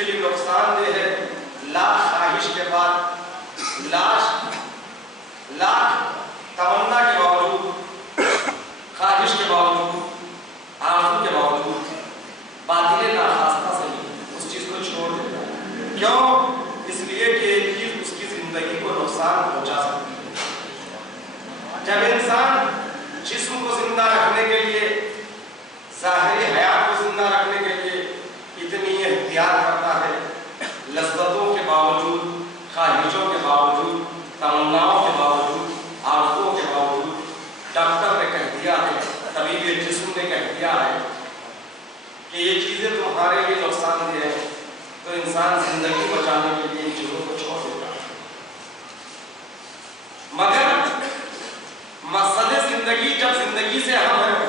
کے لیے نقصان دہ ہے. لاکھ خواہش کے بعد، لاکھ تمنا کے باوجود، خواہش کے باوجود، آرزو کے باوجود باطل ناخواستہ سے اس چیز کو چھوڑ دیتا ہے. کیوں؟ اس لیے کہ ایک چیز اس کی زندگی کو نقصان پہنچا سکتی ہے. جب انسان جسم کو زندہ رکھنے کے لیے، ظاہری حیات کو زندہ رکھنے کے لیے اتنی احتیاط کرتا ہے، لذتوں کے باوجود، خواہشوں کے باوجود، تمناؤں کے باوجود، آرزوؤں کے باوجود، ڈاکٹر نے کہہ دیا ہے، طبیب جسم نے کہہ دیا ہے کہ یہ چیزیں تمہارے لیے نقصان دہ ہیں، تو انسان زندگی بچانے کے لیے ان چیزوں کو چھوڑ دیتا ہے. مگر مقصد زندگی جب زندگی سے اہم ہے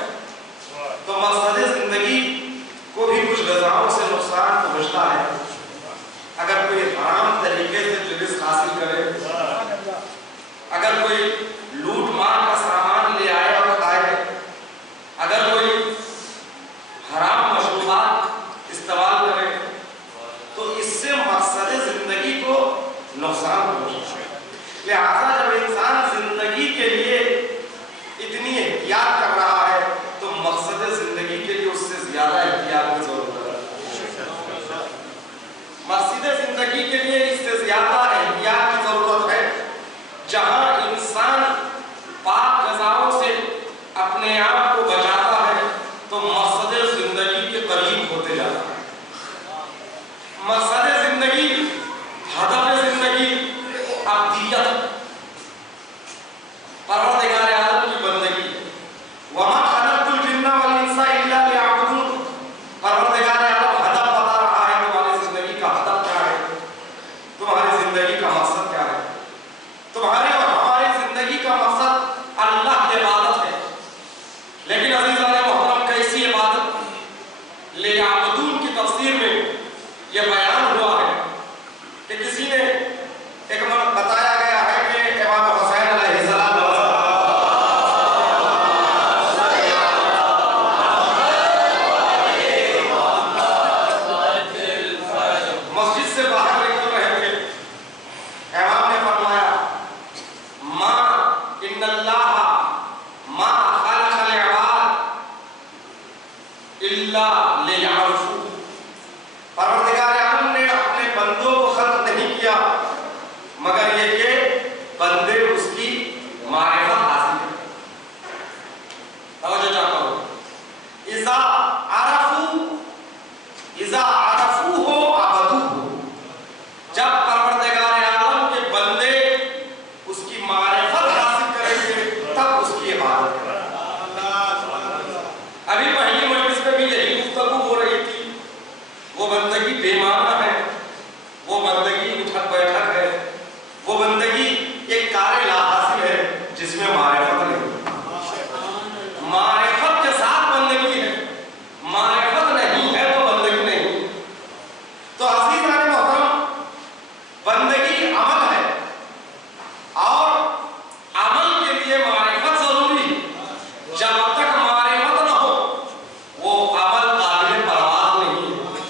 تو مقصد زندگی کو بھی کچھ غذاؤں سے نقصان پہنچتا ہے. اگر کوئی حرام طریقے سے رزق حاصل کرے، اگر کوئی لوٹ مار کا سامان لے آئے اور کھائے، اگر کوئی حرام مشروبات استعمال کرے، تو اس سے مقصد زندگی کو نقصان پہنچتا ہے. لہذا جب انسان زندگی کے لیے اتنی احتیاط کر رہا ہے تو مقصد زندگی کے لیے اس سے زیادہ احتیاط کی ضرورت ہے. مقصد زندگی کے لیے اس سے زیادہ احتیاط کی ضرورت ہے. جہاں انسان پاک غذاؤں سے اپنے آپ کو بچاتا ہے تو مقصد زندگی کے قریب ہوتے جاتا ہے. مقصد زندگی، ہدف زندگی ابدیت، پروردگار عالم کی بندگی. وما خلقت الجن والانس الا ليعبدون. پروردگار عالم ہدف بتا رہا ہے تمہاری زندگی کا ہدف کیا ہے، تمہاری زندگی کا مقصد کیا ہے. تمہاری اور ہماری زندگی کا مقصد اللہ کی عبادت ہے. لیکن عزیزان محترم، کیسی عبادت؟ لیعبدون کی تفسیر میں یہ بیان ہوا ہے کہ کسی نے ایک بتایا گیا ہے کہ امام حسین علیہ السلام مسجد سے باہر نکل رہے تھے. امام نے فرمایا ما ان اللہ ما خلق العباد الا لیعرفوا. پروردگار عالم نے اپنے بندوں کو خلق نہیں کیا مگر یہ کہ بندے اس کی معرفت حاصل کریں. توجہ چاہتا ہوں. اذا عرفوه عبدوه. جب پروردگار عالم کے بندے اس کی معرفت حاصل کریں گے تب اس کی عبادت کریں. ابھی پہلی مجلس میں بھی یہی گفتگو ہو رہی تھی. وہ بندگی بے معنی ہے، وہ بندگی اٹھک بیٹھک ہے، وہ بندگی ایک کار لا حاصل ہے جس میں معرفت نہیں. معرفت کے ساتھ بندگی ہے، معرفت نہیں ہے تو بندگی نہیں. تو عزیزان محترم، بندگی عمل ہے اور عمل کے لیے معرفت ضروری ہے. جب تک معرفت نہ ہو وہ عمل قابل پرواز نہیں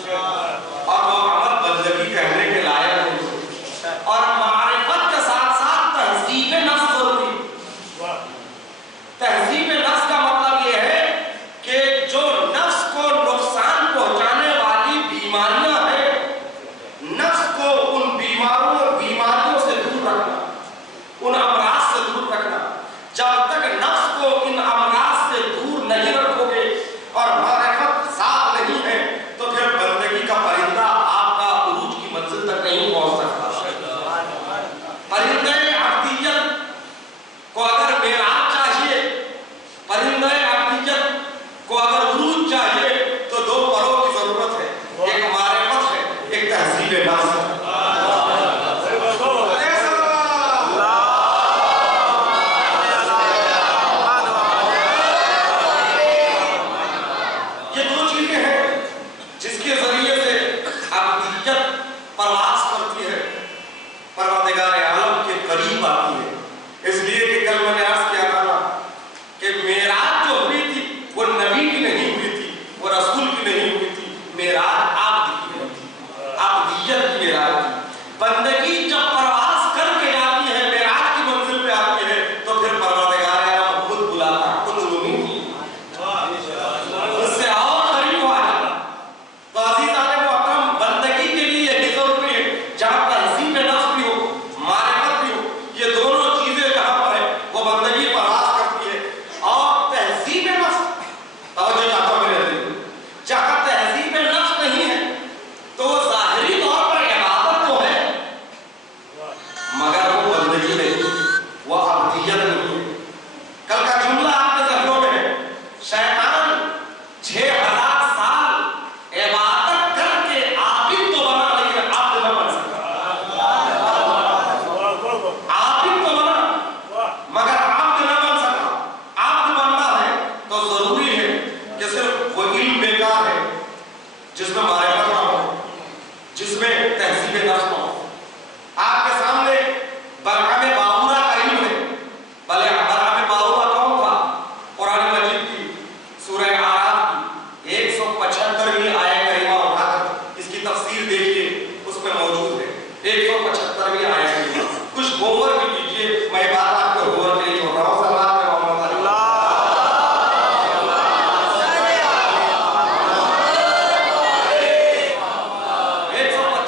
ہے اور وہ عمل بندگی کہنے کے لائق نہیں. اور معرفت کے ساتھ ساتھ تہذیب نفس ضروری ہے. تہذیب نفس کا مطلب یہ ہے کہ جو نفس کو نقصان پہنچانے والی بیماریاں ہیں، نفس کو ان بیماریوں سے دور رکھنا، ان امراض سے دور رکھنا. جب تک نفس کو ان امراض سے دور نہیں رکھو گے اور معرفت ساتھ نہیں ہے تو پھر بندگی کا پرندہ آپ کا عروج کی منزل تک نہیں پہنچ سکتا. پرندہ عبدیت کو اگر معراج چاہیے، پرندہ عبدیت کو اگر عروج چاہیے تو دو پروں کی ضرورت ہے. ایک معرفت ہے، ایک تہذیب نفس ہے. یہ دو چیزیں ہیں جس کے ذریعے سے عبدیت پرواز کرتی ہے، پروردگار عالم کے قریب آتی ہے. اس لیے کہ کل میں نے عرض کیا تھا کہ معراج جو ہوئی تھی وہ نبی کی نہیں ہوئی تھی، وہ رسول کی نہیں ہوئی تھی. معراج عبد کی ہوئی تھی. عبد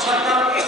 75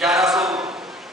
1100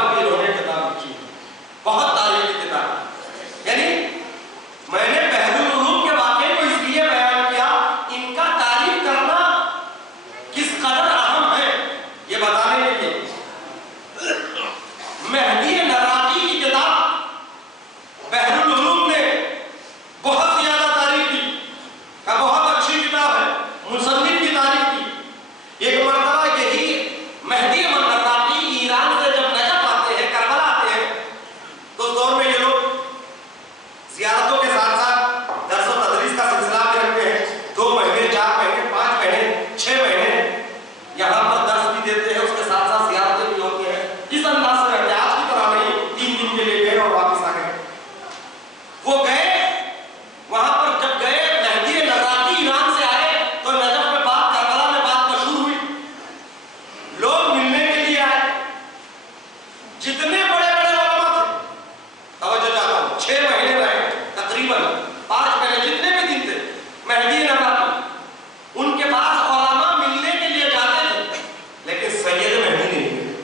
علماء کی انہوں نے کتاب لکھی، بہت تاریخی کتاب. یعنی میں نے بحر العلوم کے واقعے کو اس لیے بیان کیا، ان کا تعریف کرنا کس قدر اہم ہے یہ بتانے کے لیے. مہدی نراقی کی کتاب بحر العلوم نے بہت زیادہ تعریف کی، بہت اچھی کتاب ہے، مصنف کی تعریف کی. ایک مرتبہ یہی مہدی نراقی ایران سے جب نجف آتے ہیں، کربلا آتے ہیں، تو اس دور میں یہ لوگ زیارتوں کے ساتھ ساتھ درس و تدریس کا سلسلہ بھی رکھتے ہیں. 2 مہینے 4 مہینے 5 مہینے 6 مہینے یہاں پر درس بھی دیتے ہیں، اس کے ساتھ ساتھ زیارتیں بھی ہوتی ہیں. اس انداز سے رہتے ہیں، آج کی طرح نہیں 3 دن کے لیے گئے اور واپس آ گئے. وہ گئے وہاں پر، جب گئے مہدی نراقی ایران سے آئے تو نجف میں بات، کربلا میں بات مشہور ہوئی، لوگ ملنے کے لیے آئے. جتنے بڑے بڑے علماء تھے، توجہ چاہتا ہوں، 6 مہینے رہے تقریباً، 5 مہینے جتنے بھی دن تھے مہدی نراقی، ان کے پاس علماء ملنے کے لیے جاتے تھے، لیکن سید مہدی نہیں تھے.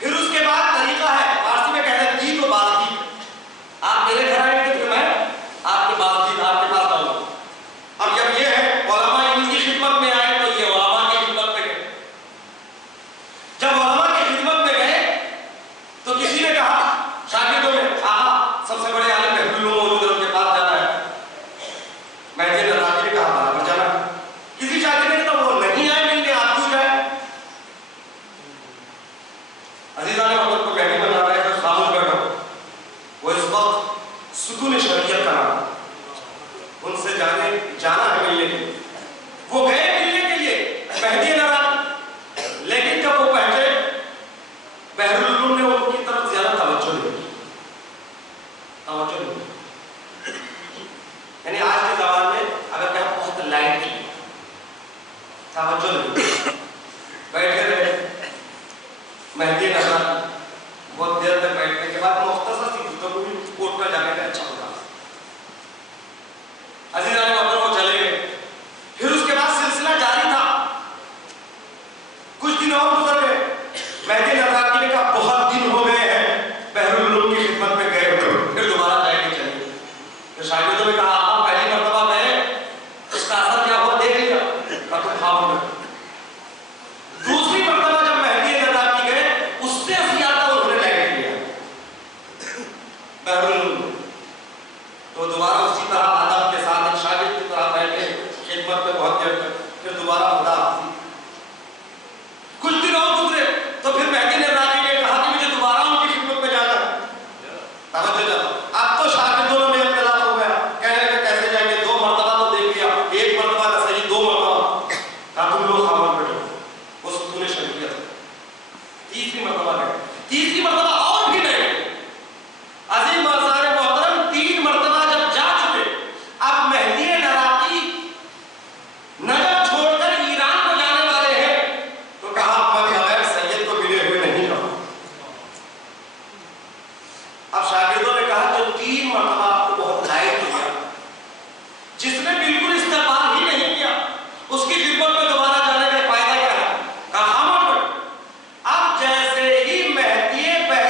پھر اس کے بعد طریقہ ہے، فارسی میں کہتے ہیں کی تو بات کی. آپ میرے گھر آئے تھے، پھر میں آپ کے پاس کی، آپ کے پاس آؤں. اب جب یہ ہے علماء ان کی خدمت میں آئے تو یہ علماء کی خدمت میں گئے. جب علماء کی خدمت میں گئے تو کسی نے کہا شاگردوں میں، سب سے بڑے عالم بحر العلوم موجود ہے، ان کے پاس جانا ہے. مہدی نراقی نے کہا برابر جانا. کسی شاگرد نے کہا وہ نہیں آئے ملنے، آپ کیوں جائیں؟ عزیزان محترم کو مہدی بنا رہا ہے کہ خاموش بیٹھو. وہ اس وقت سکون شریعت کا نام، ان سے جانا ہے ملنے کے لیے. وہ گئے ملنے کے لیے مہدی نراقی، لیکن جب وہ پہنچے بحر العلوم نے ان کی طرف زیادہ توجہ نہیں کی. یعنی آج کے زمانے میں اگر کہ بہت لائٹ کی توجہ نہیں، بیٹھے رہے مہدی نراقی. بہت دیر تک بیٹھنے کے بعد مختصر سی گفتگو بھی کوٹ کر جانے کا اچھا ہوتا. عزیزان محترم وہ چلے گئے. پھر اس کے بعد سلسلہ جاری تھا. کچھ دن اور گزر گئے. مہدی نراقی نے کہا بہت دن ہو گئے ہیں بحر العلوم کی خدمت میں گئے ہوئے، پھر دوبارہ جائیں گے چلیے. پھر شاگردوں نے کہا آپ پہلی مرتبہ گئے، اس کا اثر کیا ہوا دیکھ لیا، کہا تم خاموش رہو. دوسری مرتبہ جب مہدی نراقی گئے، اس سے زیادہ انہوں نے لائٹ لیا بحر العلوم. تو دوبارہ اسی طرح ادب کے ساتھ ایک شاگرد کی طرح بیٹھے خدمت میں بہت دیر تک، پھر دوبارہ خدا حافظ. کچھ دن اور گزرے تو پھر مہدی نراقی نے کہا کہ مجھے دوبارہ ان کی خدمت میں جانا ہے. توجہ جاتا. اب تو شاگردوں میں اختلاف ہو گیا، کہنے لگے کیسے جائیں گے، 2 مرتبہ تو دیکھ لیا، 1 مرتبہ نہ صحیح 2 مرتبہ. کہا تم لوگ خاموش بیٹھو. وہ سکون شریعت. تیسری مرتبہ گئے، تیسری مرتبہ اور بھی گئے. عظیم آثار محترم 3 مرتبہ جب جا چکے، اب مہدی نراقی نجف چھوڑ کر ایران کو جانے والے ہیں، تو کہا میں بغیر سید کو ملے ہوئے نہیں رہا. اب شاگردوں نے کہا جو 3 مرتبہ آپ کو بہت لائق کیا، جس نے بالکل استقبال ہی نہیں کیا، اس کی خدمت میں دوبارہ جانے کا فائدہ کیا ہے؟ کہا خاموش بیٹھو. اب جیسے ہی مہدی بحر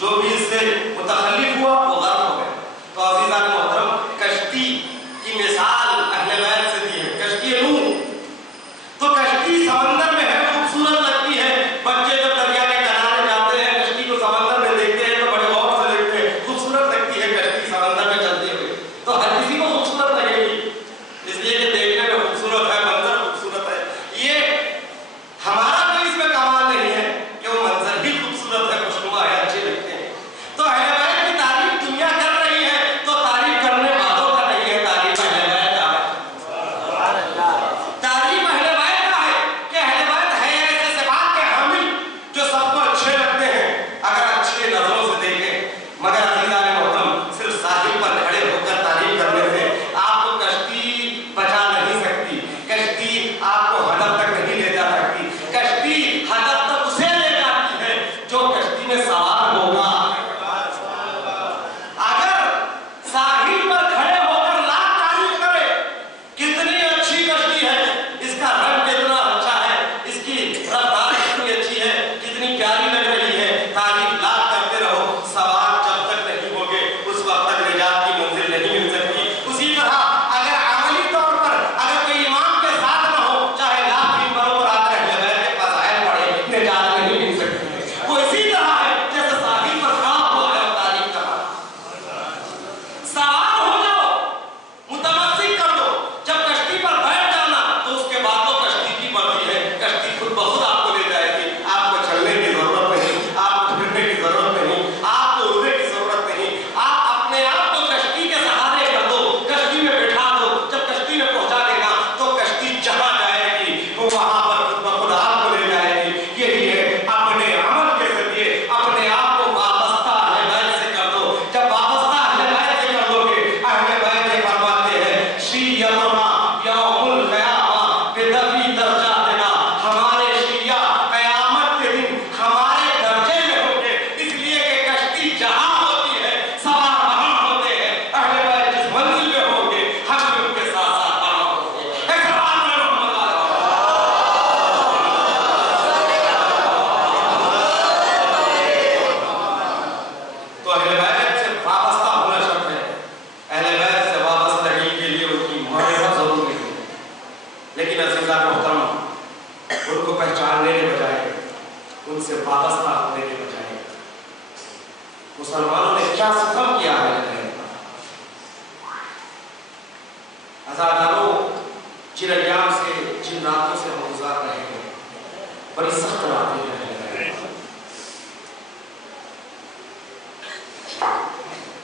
جو بھی اس سے متخلف ہوا وہ غرق ہو گئے. تو عزیزان محترم کشتی کی مثال اہل بیت سے دی ہے. کشتی نوح تو کشتی سمندر میں ہے خوبصورت لگتی ہے. بچے جب دریا کے کنارے جاتے ہیں کشتی کو سمندر میں دیکھتے ہیں تو بڑے غور سے دیکھتے ہیں. خوبصورت لگتی ہے کشتی سمندر میں چلتے ہوئے. تو ہر کسی کو خوبصورت لگے گی اس لیے کہ دیکھنے میں خوبصورت ہے منظر خوبصورت ہے. یہ ہمارا کوئی اس میں کمال نہیں ہے کہ وہ منظر بھی خوبصورت ہے خوشنما ہے اچھے لگتے ہیں. تو اہل بیت کی تعریف دنیا کر رہی ہے تو تعریف کرنے والوں کا نہیں ہے تعریف اہل بیت کا ہے. تعریف اہل بیت کا ہے کہ اہل بیت ہے ایسے صفات کے حامل جو سب کو اچھے لگتے ہیں اگر اچھے نظروں سے دیکھیں. مگر عزیزان محترم صرف ساحل پر کھڑے ہو کر تعریف کرنے سے آپ کو کشتی بچا نہیں سکتی. کشتی آپ کو ہدف تک نہیں لے جا سکتی. کشتی ہدف تک اسے لے جاتی ہے جو کشتی میں سوار ہوگا. اگر ساحل پر کھڑے ہو کر لاکھ تعریف کرے کتنی اچھی کشتی ہے, اس کا رنگ کتنا اچھا ہے, اس کی رفتار کتنی اچھی ہے, کتنی پیاری لگ رہی ہے, تعریف لاکھ کرتے رہو, سوار جب تک نہیں ہوگے اس وقت تک نجات کی منزل نہیں مل سکتی. اسی طرح اگر عملی طور پر اگر کوئی امام کے ساتھ نہ ہو چاہے لاکھ ممبروں پر آ کر اہل بیت کے فضائل پڑھے نجات نہیں مل سکتی. وہ اسی طرح ہے جیسے ساحل پر کھڑا ہوا ہے اور تعریف کر رہا ہے. سوار ہو جاؤ, متمسک کر دو, جب کشتی پر بیٹھ جانا تو اس کے بعد تو کشتی کی مرضی ہے. کشتی خود بخود آپ کو لے جائے گی. آپ کو چلنے کی ضرورت نہیں, آپ کو پھرنے کی ضرورت نہیں, آپ کو اڑنے کی ضرورت نہیں. آپ اپنے آپ کو کشتی کے سہارے کر دو, کشتی میں بٹھا دو. جب کشتی میں پہنچا دے گا تو کشتی جہاں جائے گی وہ وہاں پر خود بخود آپ کو لے جائے گی. یہی ہے اپنے عمل کے ذریعے اپنے آپ کو وابستہ اہل بیت سے کر دو. جب وابستہ اہل بیت سے کر دو گے اہل بیت یہ فرماتے ہیں شیعتنا یوم القیامہ بدفی درجاتنا, ہمارے شیعہ قیامت کے دن ہمارے درجے میں ہوں گے. اس لیے کہ کشتی جہاں ہوتی ہے سوار وہاں ہوتے ہیں. اہل بیت جس منزل پہ ہوں گے ہم بھی ان کے ساتھ ساتھ وہاں ہوں گے. ایک سوال میں محمد تو اہل بیت سے وابستہ ہونا شرط ہے. اہل بیت سے وابستگی کے لیے ان کی معرفت ضروری ہے. لیکن عزیزان محترم ان کو پہچاننے کے بجائے ان سے وابستہ ہونے کے بجائے مسلمانوں نے کیا ستم کیا ہے اہل بیت پر. عزاداروں جن ایام سے جن راتوں سے ہم گزار رہے ہیں بڑی سخت راتیں ہیں.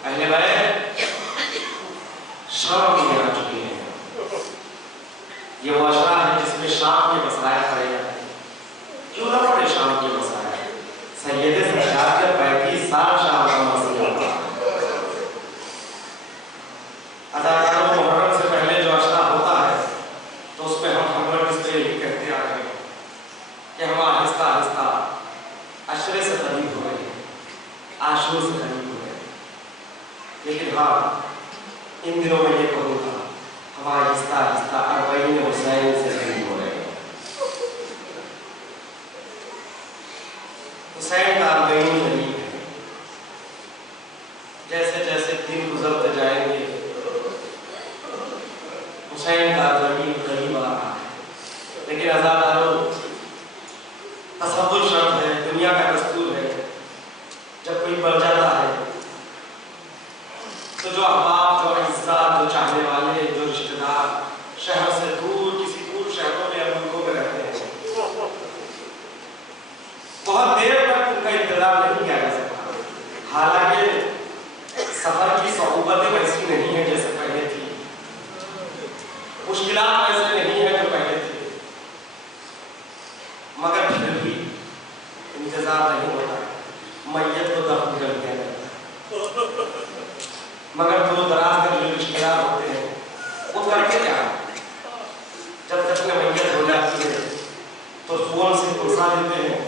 اہل بیت شام میں آ چکے ہیں. یہ وہ اشرا ہے جس میں شام کے مسائل پڑے جاتے ہیں. کیوں نہ پڑے شام کے مسائل. سید سجاد کے 35 سال شام کا مسئلہ تھا. اداکاروں محرم سے پہلے جو اشرا ہوتا ہے تو اس میں ہم اس پہ یہی کہتے آ رہے ہیں کہ ہم آہستہ آہستہ اشرے سے قریب ہو رہے ہیں, عاشور سے قریب ہو رہے ہیں. لیکن ہاں ان دنوں میں یہ کہوں گا ہم آہستہ آہستہ اربعین حسین سے قریب ہو رہے ہیں. حسین کا اربعین قریب ہے. جیسے جیسے دن گزرتے جائیں گے حسین کا اربعین قریب آ رہا ہے. لیکن عزاداروں تصور شرط ہے, دنیا کا دستور ہے, جب کوئی مر جاتا ہے تو جو احباب, جو اعزاء, جو چاہنے والے, جو رشتہ دار شہر سے دور کسی دور شہروں میں یا ملکوں میں رہتے ہیں بہت دیر تک ان کا انتظار نہیں کیا جا سکتا. حالانکہ سفر کی صعوبتیں ویسی نہیں ہیں جیسے پہلے تھی, مشکلات ویسے نہیں ہیں جو پہلے تھی, مگر پھر بھی انتظار نہیں ہوتا. میت کو دفن کر دیا جاتا ہے, مگر دور دراز کے جو رشتےدار ہوتے ہیں وہ کرتے کیا ہے, جب تک میں میت ہو جاتی ہے تو فون سے پرسا دیتے ہیں,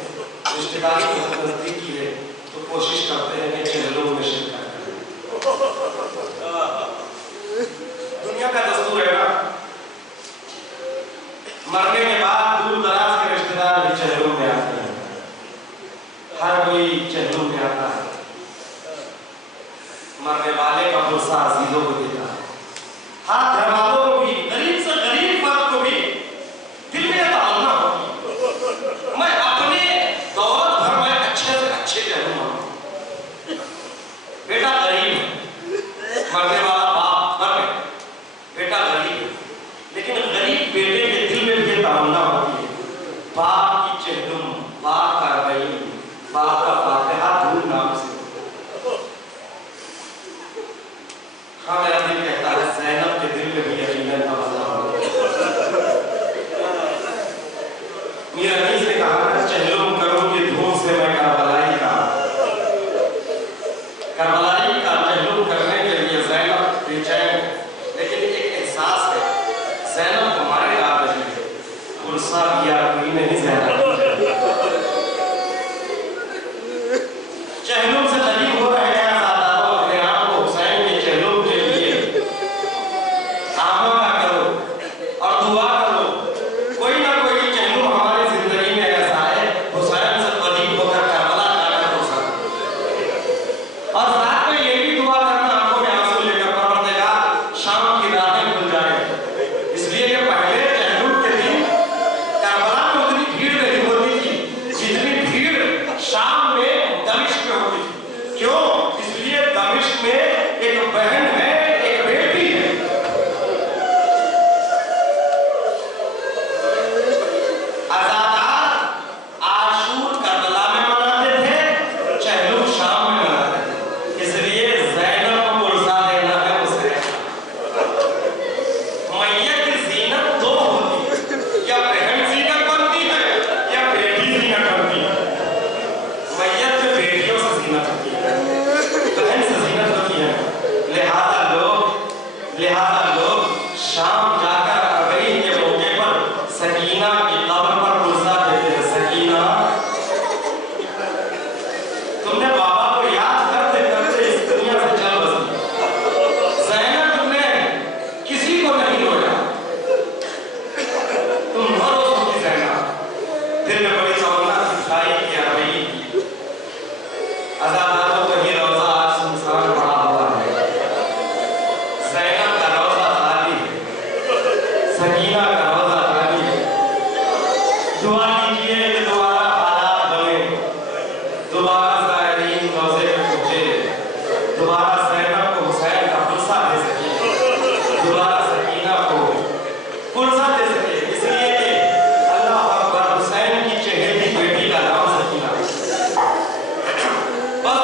رشتہ داری کی نزدیکی ہے تو کوشش کرتے ہیں کہ چہلوں میں شرکت کریں. دنیا کا دستور ہے نا, مرنے کے بعد دور دراز کے رشتہ دار بھی چہلوں میں آتے ہیں. ہر کوئی چہلوں میں آتا ہے. مرنے والے کا پرسہ عزیزوں کو دیتا ہے، ہر گھر والوں کو بھی، غریب سے غریب فرد کو بھی دل میں تمنا ہوتی میں اپنے دولت بھر میں اچھے سے اچھے کہوں گا بیٹا غریب ہے، مرنے والا باپ مر گئے، بیٹا غریب ہے، لیکن غریب بیٹے کے دل میں بھی تمنا ہوتی ہے باپ کی چہلم، باپ کا ربعی، باپ کا فاتحہ دھوم نام سے۔ ہاں میرا دل کہتا ہے زینب کے دل میں بھی یقیناً تمنا ہوتی ہے۔ میرا نیز نے کہا چہلم کروں کی دھوم سے میں کربلائی کا چہلم کرنے کے لیے زینب بے چین، لیکن ایک احساس ہے زینب ہمارے گا نہیں ہے، پرسہ دیا کوئی نہیں زینب چہلم سے قریب ہو رہے ہیں آزاداروں، اپنے آپ کو حسین کے چہلم کے لیے آمادہ کرو اور دعا کرو، کوئی نہ کوئی چہلم ہماری زندگی میں ایسا ہے حسین سے قریب ہو کر کربلا جا کر ہو سکتا، اور ساتھ میں یہ بھی دعا کرنا آنکھوں میں آنسو لے کر پروردگار شام کی راتیں کھل جائے، اس لیے کہ پہلے چہلم کے دن کربلا میں اتنی بھیڑ نہیں ہوتی تھی جتنی بھیڑ شام میں دمشق میں ہوتی تھی، کیوں؟ اس لیے دمشق میں ایک بہن ہے، ایک بیٹی ہے، عزادار عاشور کربلا میں مناتے تھے، چہلم شام میں مناتے تھے، اس لیے زینب کو پرسہ دینا ہے اسے۔ میت کی زینت دو ہوتی ہے، یا بہن زینت بنتی ہے یا بیٹی زینت بنتی ہے، میت میں بیٹیوں سے زینت ہوتی ہے، بہن سے زینت ہوتی ہے، لہذا لوگ شام جا کر اربعین کے موقع پر سکینہ کی قبر پر پرسہ دیتے ہیں، سکینہ تم نے بابا کو یاد کرتے کرتے اس دنیا سے چل بسی، زینب تم نے کسی کو نہیں رویا، تم ہر روز ہوتی زینب، دل میں بڑی تمنا دکھائی کہ اربعین کی عزاداروں کا ہی روزہ آج سنسان پڑا ہوا ہے، زینب کا روزہ خالی ہے، سکینہ کا روزہ خالی ہے، دعا کیجئے کہ دوبارہ حالات بنے، دوبارہ زائرین روزے میں پہنچے، دوبارہ زینب کو حسین کا پرسہ دے سکے، دوبارہ سکینہ کو پرسہ دے سکے، اس لیے کہ اللہ اکبر حسین کی چہیتی بیٹی کا نام سکینہ ہے، بس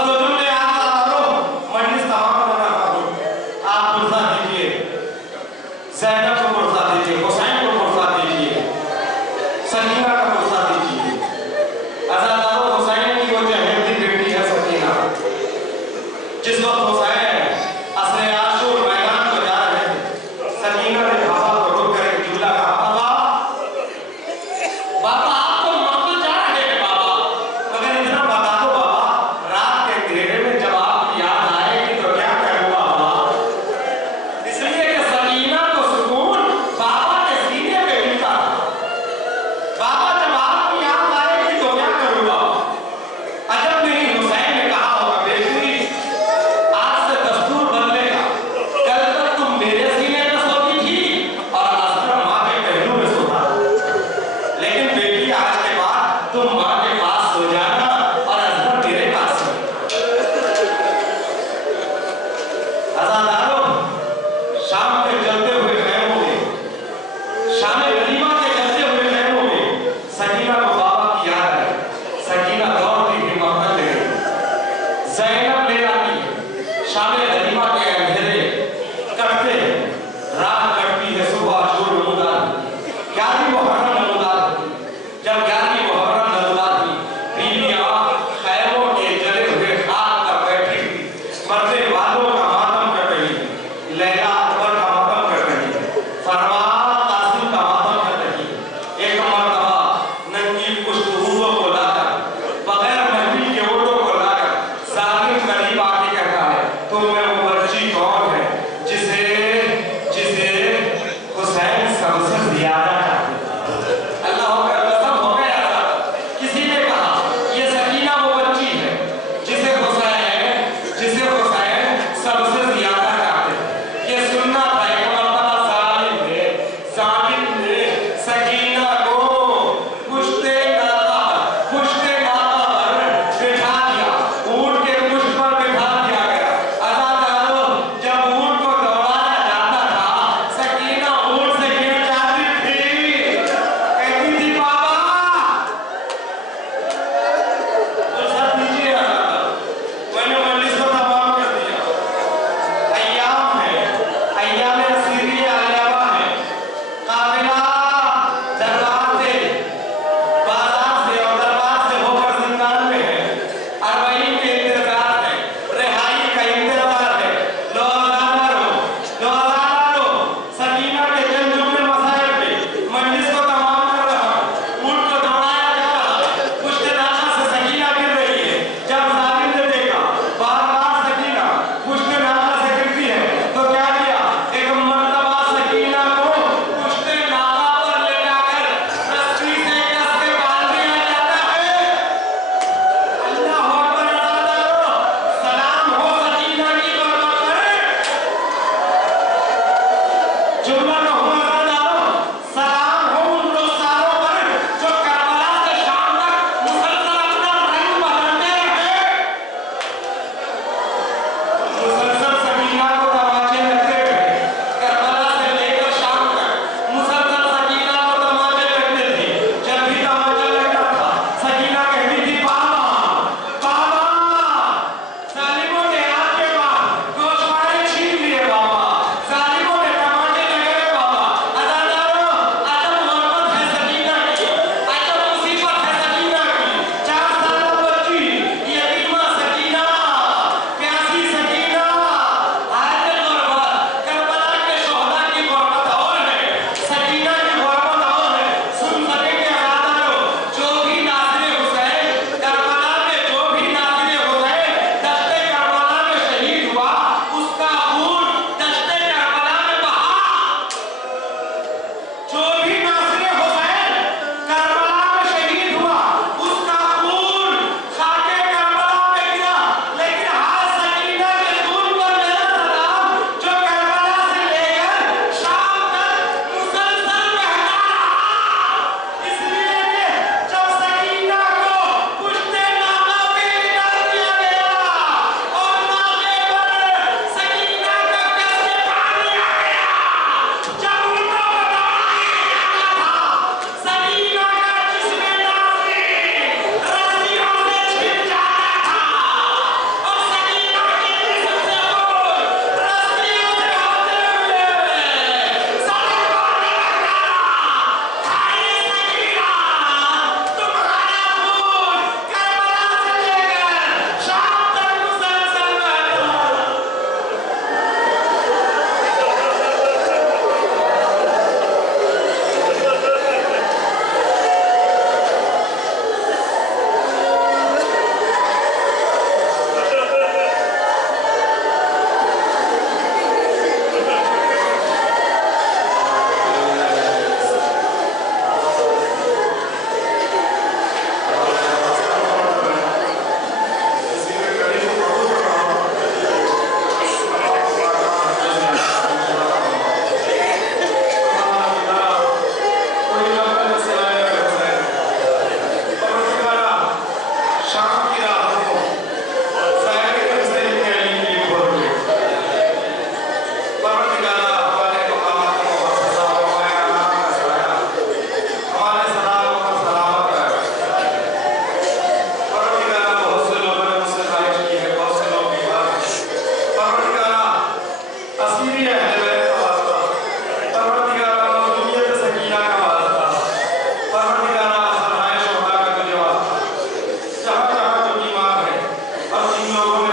لوگوں نے